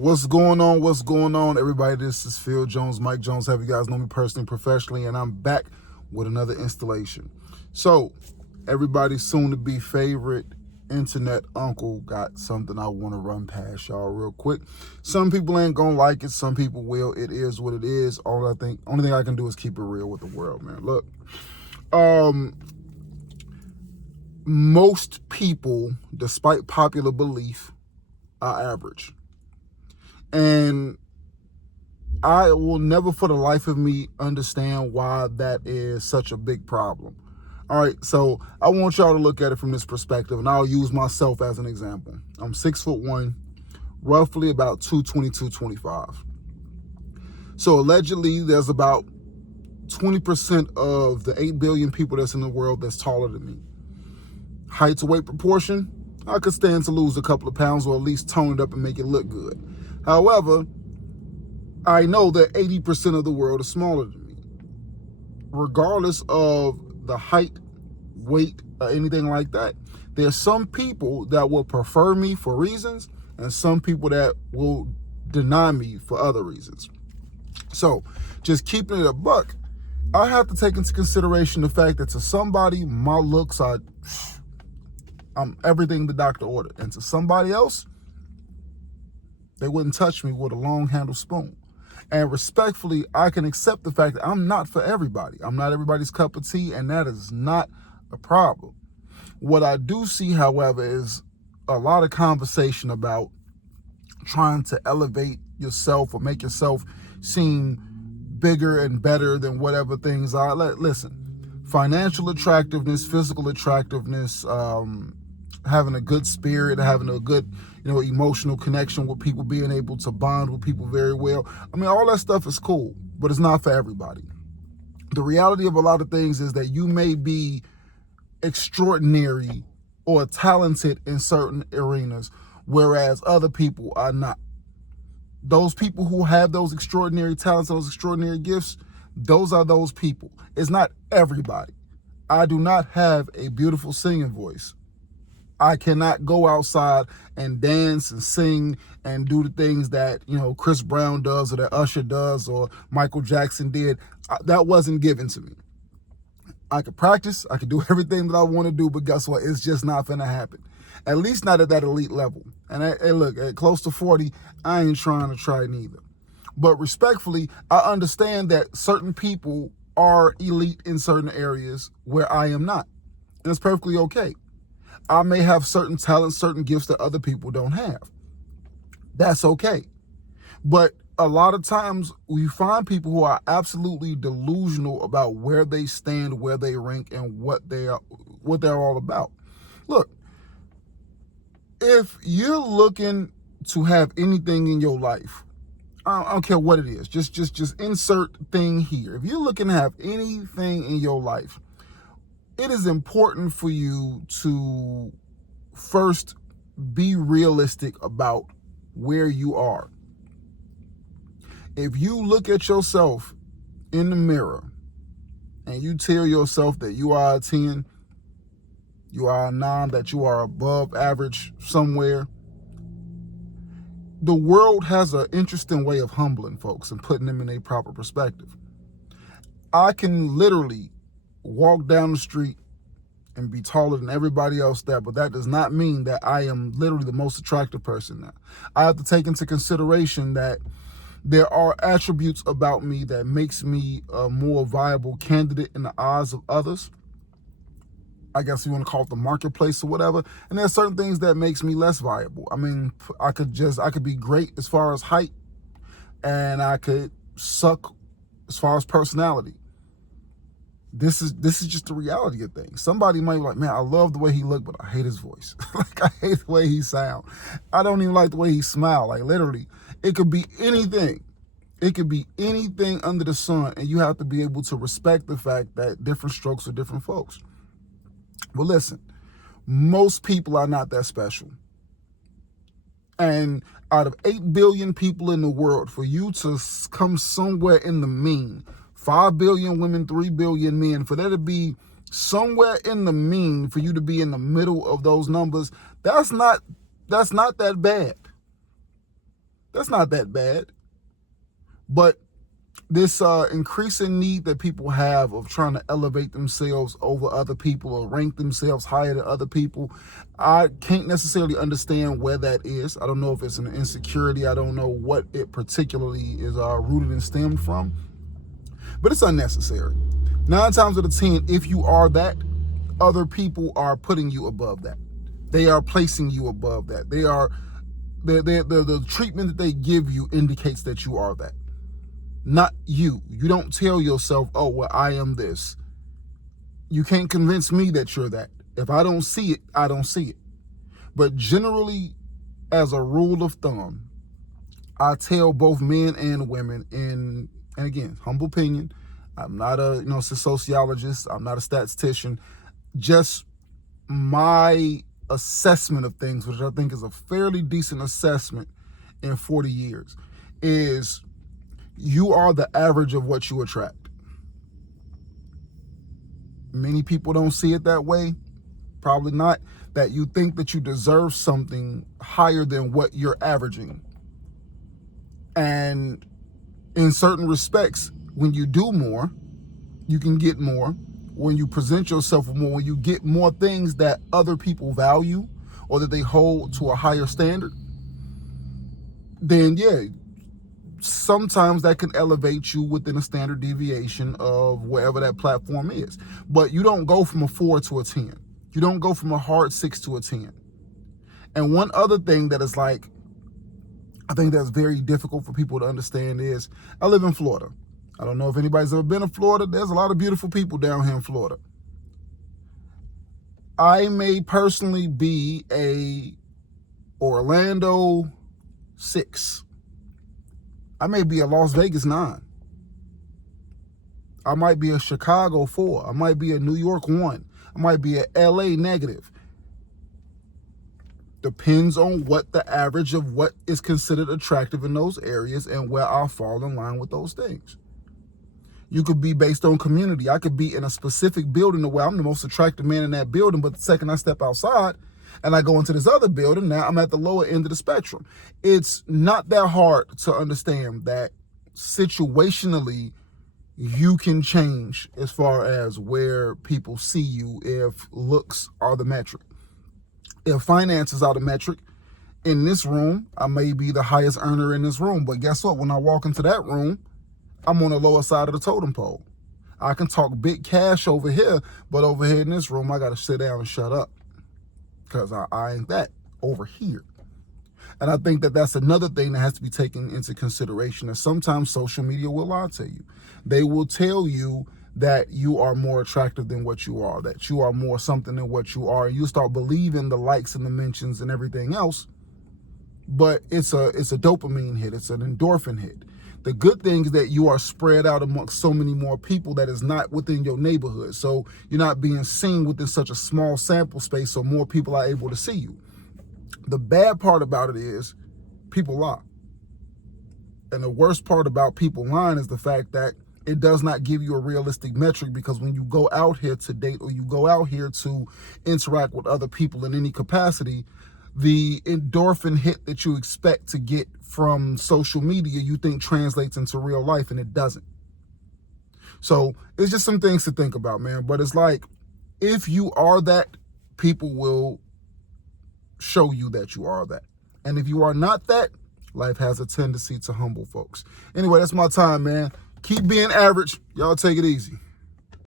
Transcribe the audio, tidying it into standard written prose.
What's going on? What's going on, everybody? This is Phil Jones, Mike Jones. Have you guys know me personally, professionally, and I'm back with another installation. So, everybody's soon-to-be favorite internet uncle got something I want to run past y'all real quick. Some people ain't gonna like it. Some people will. It is what it is. Only thing I can do is keep it real with the world, man. Look, most people, despite popular belief, are average. And I will never for the life of me understand why that is such a big problem. All right, so I want y'all to look at it from this perspective, and I'll use myself as an example. I'm 6'1", roughly about 220, 225. So allegedly, there's about 20% of the 8 billion people that's in the world that's taller than me. Height to weight proportion, I could stand to lose a couple of pounds or at least tone it up and make it look good. However, I know that 80% of the world is smaller than me. Regardless of the height, weight, or anything like that, there's some people that will prefer me for reasons and some people that will deny me for other reasons. So, just keeping it a buck, I have to take into consideration the fact that to somebody, my looks are I'm everything the doctor ordered. And to somebody else, they wouldn't touch me with a long handled spoon. And respectfully, I can accept the fact that I'm not for everybody. I'm not everybody's cup of tea, and that is not a problem. What I do see, however, is a lot of conversation about trying to elevate yourself or make yourself seem bigger and better than whatever things are. Listen, financial attractiveness, physical attractiveness, having a good spirit, having a good, emotional connection with people, being able to bond with people very well. I mean, all that stuff is cool, but it's not for everybody. The reality of a lot of things is that you may be extraordinary or talented in certain arenas, whereas other people are not. Those people who have those extraordinary talents, those extraordinary gifts, those are those people. It's not everybody. I do not have a beautiful singing voice. I cannot go outside and dance and sing and do the things that, Chris Brown does or that Usher does or Michael Jackson did. That wasn't given to me. I could practice. I could do everything that I want to do, but guess what? It's just not going to happen. At least not at that elite level. And look, at close to 40, I ain't trying to try neither. But respectfully, I understand that certain people are elite in certain areas where I am not. And it's perfectly okay. I may have certain talents, certain gifts that other people don't have. That's okay. But a lot of times we find people who are absolutely delusional about where they stand, where they rank, and what they're all about. Look, if you're looking to have anything in your life, I don't care what it is, just insert thing here. If you're looking to have anything in your life, it is important for you to first be realistic about where you are. If you look at yourself in the mirror and you tell yourself that you are a 10, you are a 9, that you are above average somewhere, the world has an interesting way of humbling folks and putting them in a proper perspective. I can literally walk down the street and be taller than everybody else there, but that does not mean that I am literally the most attractive person there. I have to take into consideration that there are attributes about me that makes me a more viable candidate in the eyes of others. I guess you want to call it the marketplace or whatever. And there's certain things that makes me less viable. I mean, I could be great as far as height, and I could suck as far as personality. This is just the reality of things. Somebody might be like, man, I love the way he looked, but I hate his voice. Like, I hate the way he sound. I don't even like the way he smile. Like, literally, it could be anything. It could be anything under the sun, and you have to be able to respect the fact that different strokes are different folks. But listen, most people are not that special. And out of 8 billion people in the world, for you to come somewhere in the mean, 5 billion women, 3 billion men, for there to be somewhere in the mean, for you to be in the middle of those numbers, that's not that bad. That's not that bad. But this increasing need that people have of trying to elevate themselves over other people or rank themselves higher than other people, I can't necessarily understand where that is. I don't know if it's an insecurity. I don't know what it particularly is rooted and stemmed from, but it's unnecessary. 9 times out of 10, if you are that, other people are putting you above that. They are placing you above that. The treatment that they give you indicates that you are that. Not you. You don't tell yourself, oh, well, I am this. You can't convince me that you're that. If I don't see it, I don't see it. But generally, as a rule of thumb, I tell both men and women, and again, humble opinion, I'm not a sociologist, I'm not a statistician, just my assessment of things, which I think is a fairly decent assessment in 40 years, is you are the average of what you attract. Many people don't see it that way. Probably not. That you think that you deserve something higher than what you're averaging. And in certain respects, when you do more, you can get more. When you present yourself with more, when you get more things that other people value or that they hold to a higher standard, then yeah, sometimes that can elevate you within a standard deviation of wherever that platform is. But you don't go from a 4 to a 10. You don't go from a hard 6 to a 10. And one other thing that is like, I think that's very difficult for people to understand is, I live in Florida. I don't know if anybody's ever been to Florida. There's a lot of beautiful people down here in Florida. I may personally be a Orlando 6. I may be a Las Vegas 9. I might be a Chicago 4. I might be a New York 1. I might be a LA negative. Depends on what the average of what is considered attractive in those areas and where I fall in line with those things. You could be based on community. I could be in a specific building where I'm the most attractive man in that building, but the second I step outside and I go into this other building, now I'm at the lower end of the spectrum. It's not that hard to understand that situationally you can change as far as where people see you if looks are the metric. If finances are the metric, in this room, I may be the highest earner in this room, but guess what? When I walk into that room, I'm on the lower side of the totem pole. I can talk big cash over here, but over here in this room, I got to sit down and shut up because I ain't that over here. And I think that that's another thing that has to be taken into consideration, that sometimes social media will lie to you. They will tell you that you are more attractive than what you are, that you are more something than what you are. You start believing the likes and the mentions and everything else, but it's a dopamine hit. It's an endorphin hit. The good thing is that you are spread out amongst so many more people that is not within your neighborhood. So you're not being seen within such a small sample space, so more people are able to see you. The bad part about it is people lie. And the worst part about people lying is the fact that it does not give you a realistic metric, because when you go out here to date or you go out here to interact with other people in any capacity, the endorphin hit that you expect to get from social media, you think translates into real life, and it doesn't. So it's just some things to think about, man. But it's like, if you are that, people will show you that you are that. And if you are not that, life has a tendency to humble folks. Anyway, that's my time, man. Keep being average. Y'all take it easy.